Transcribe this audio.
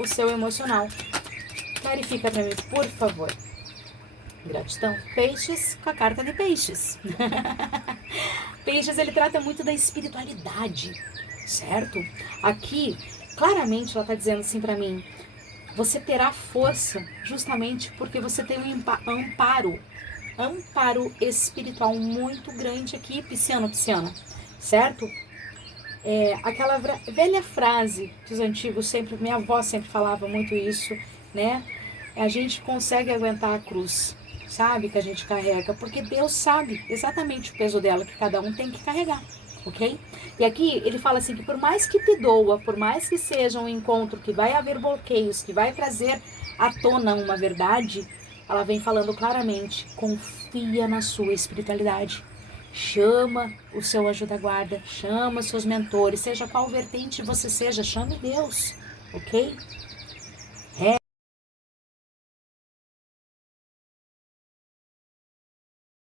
o seu emocional. Clarifica para mim, por favor. Gratidão. Peixes com a carta de peixes. Peixes, ele trata muito da espiritualidade, certo? Aqui, claramente, ela está dizendo assim para mim, você terá força justamente porque você tem um amparo espiritual muito grande aqui, pisciana, certo? Aquela velha frase que os antigos sempre, minha avó sempre falava muito isso, né? A gente consegue aguentar a cruz, sabe, que a gente carrega, porque Deus sabe exatamente o peso dela que cada um tem que carregar, ok? E aqui ele fala assim que por mais que te doa, por mais que seja um encontro que vai haver bloqueios, que vai trazer à tona uma verdade, ela vem falando claramente, confia na sua espiritualidade. Chama o seu anjo da guarda, chama seus mentores, seja qual vertente você seja, chame Deus, ok?